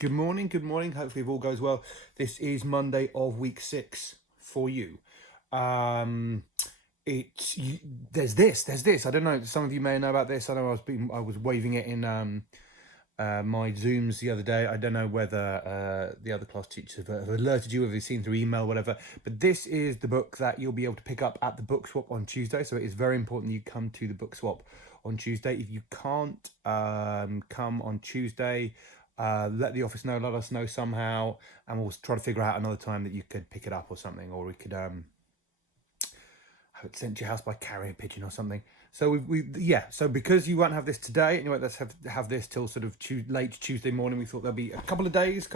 Good morning, good morning. Hopefully, it all goes well. This is Monday of week 6 for you. Um, there's this. I don't know. Some of you may know about this. I know I was waving it in my Zooms the other day. I don't know whether the other class teachers have alerted you, whether you've seen through email, whatever. But this is the book that you'll be able to pick up at the book swap on Tuesday. So it is very important you come to the book swap on Tuesday. If you can't come on Tuesday, let the office know, let us know somehow, and we'll try to figure out another time that you could pick it up or something, or we could have it sent to your house by carrier pigeon or something. So so because you won't have this today, and you won't have this till sort of late Tuesday morning, we thought there'll be a couple of days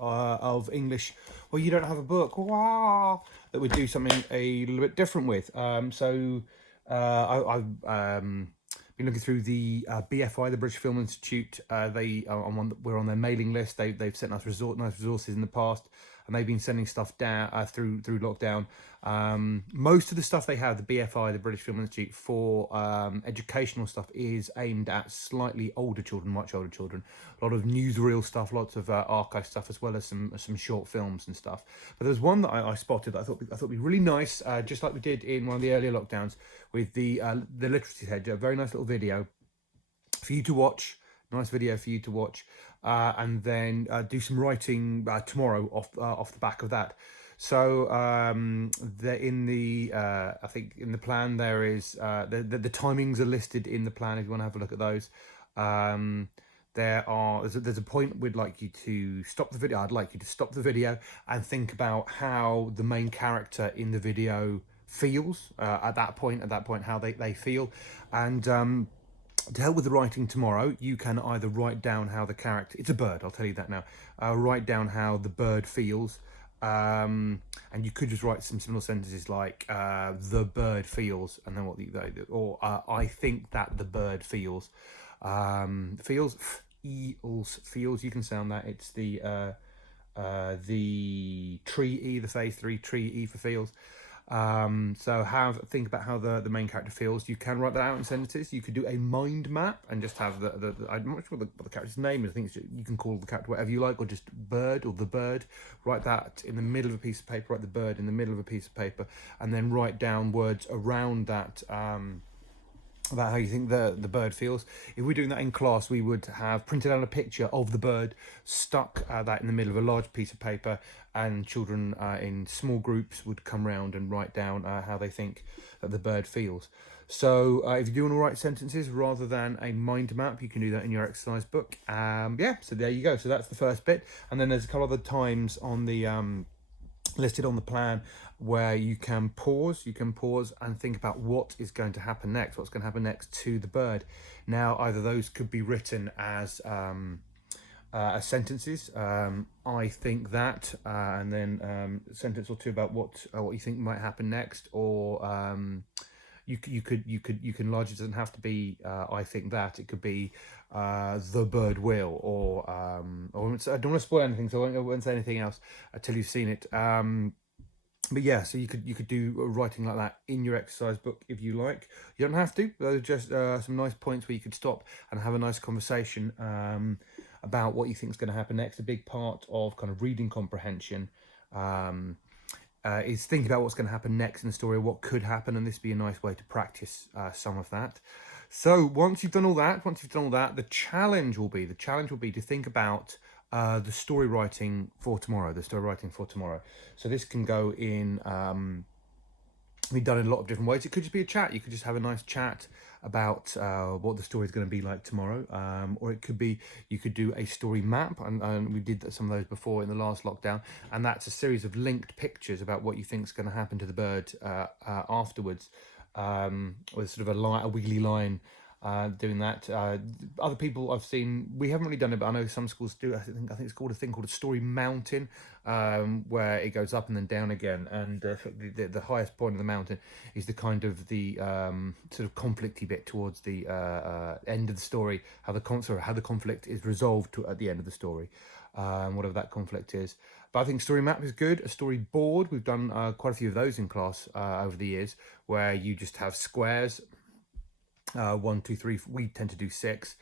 of English where you don't have a book, that we'd do something a little bit different with. I've been looking through the BFI, the British Film Institute. We're on their mailing list. They've sent us nice resources in the past, and they've been sending stuff down through lockdown. Most of the stuff they have, the BFI, the British Film Institute, for educational stuff is aimed at slightly older children, much older children. A lot of newsreel stuff, lots of archive stuff, as well as some short films and stuff. But there's one that I spotted that I thought would be really nice, just like we did in one of the earlier lockdowns with the literacy hedge. A very nice little video for you to watch. Nice video for you to watch, and then do some writing tomorrow off the back of that. So I think in the plan there is the timings are listed in the plan if you want to have a look at those. There's a point we'd like you to stop the video. I'd like you to stop the video and think about how the main character in the video feels at that point, how they feel. And to help with the writing tomorrow, you can either write down how the character, it's a bird, I'll tell you that now, write down how the bird feels. And you could just write some simple sentences like the bird feels, and then I think that the bird feels. Feels, you can sound that. It's the tree E, the phase 3 tree E for feels. Think about how the main character feels. You can write that out in sentences. You could do a mind map and just have I'm not sure what the character's name is. I think you can call the character whatever you like, or just bird or the bird. Write that in the middle of a piece of paper. Write the bird in the middle of a piece of paper, and then write down words around that. About how you think the bird feels. If we're doing that in class, we would have printed out a picture of the bird, stuck that in the middle of a large piece of paper, and children in small groups would come round and write down how they think that the bird feels. So if you do want to write sentences rather than a mind map, you can do that in your exercise book. So there you go. So that's the first bit, and then there's a couple other times on the listed on the plan where you can pause and think about what is going to happen next, what's going to happen next to the bird. Now, either those could be written as sentences. I think that, and then a sentence or two about what you think might happen next, or you can largely, it doesn't have to be I think that, it could be the bird will, or I don't want to spoil anything, so I won't say anything else until you've seen it. But yeah, so you could do writing like that in your exercise book if you like. You don't have to. Those are just some nice points where you could stop and have a nice conversation about what you think is going to happen next. A big part of kind of reading comprehension is thinking about what's going to happen next in the story, what could happen, and this would be a nice way to practice some of that. So once you've done all that, the challenge will be to think about the story writing for tomorrow. So this can go in, be done in a lot of different ways. It could just be a chat. You could just have a nice chat about what the story is going to be like tomorrow, or it could be you could do a story map, and we did some of those before in the last lockdown, and that's a series of linked pictures about what you think is going to happen to the bird afterwards, with sort of a wiggly line. Doing that. Other people I've seen, we haven't really done it, but I know some schools do. I think it's called a story mountain, where it goes up and then down again, and the highest point of the mountain is the kind of the sort of conflicty bit towards the end of the story. How the conflict is resolved at the end of the story, whatever that conflict is. But I think story map is good. A story board, we've done quite a few of those in class over the years, where you just have squares. 1, 2, 3. We tend to do 6.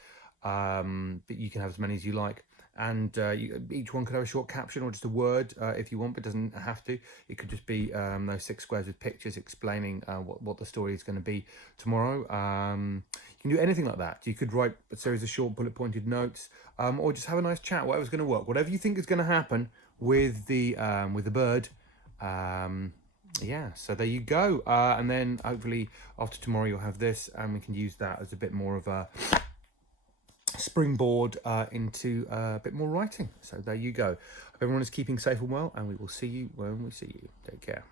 but you can have as many as you like. And each one could have a short caption or just a word if you want, but doesn't have to. It could just be those 6 squares with pictures explaining what the story is going to be tomorrow. You can do anything like that. You could write a series of short bullet pointed notes, or just have a nice chat, whatever's going to work. Whatever you think is going to happen with the bird. Yeah, so there you go. And then hopefully after tomorrow you'll have this, and we can use that as a bit more of a springboard into a bit more writing. So there you go. Hope everyone is keeping safe and well, and we will see you when we see you. Take care.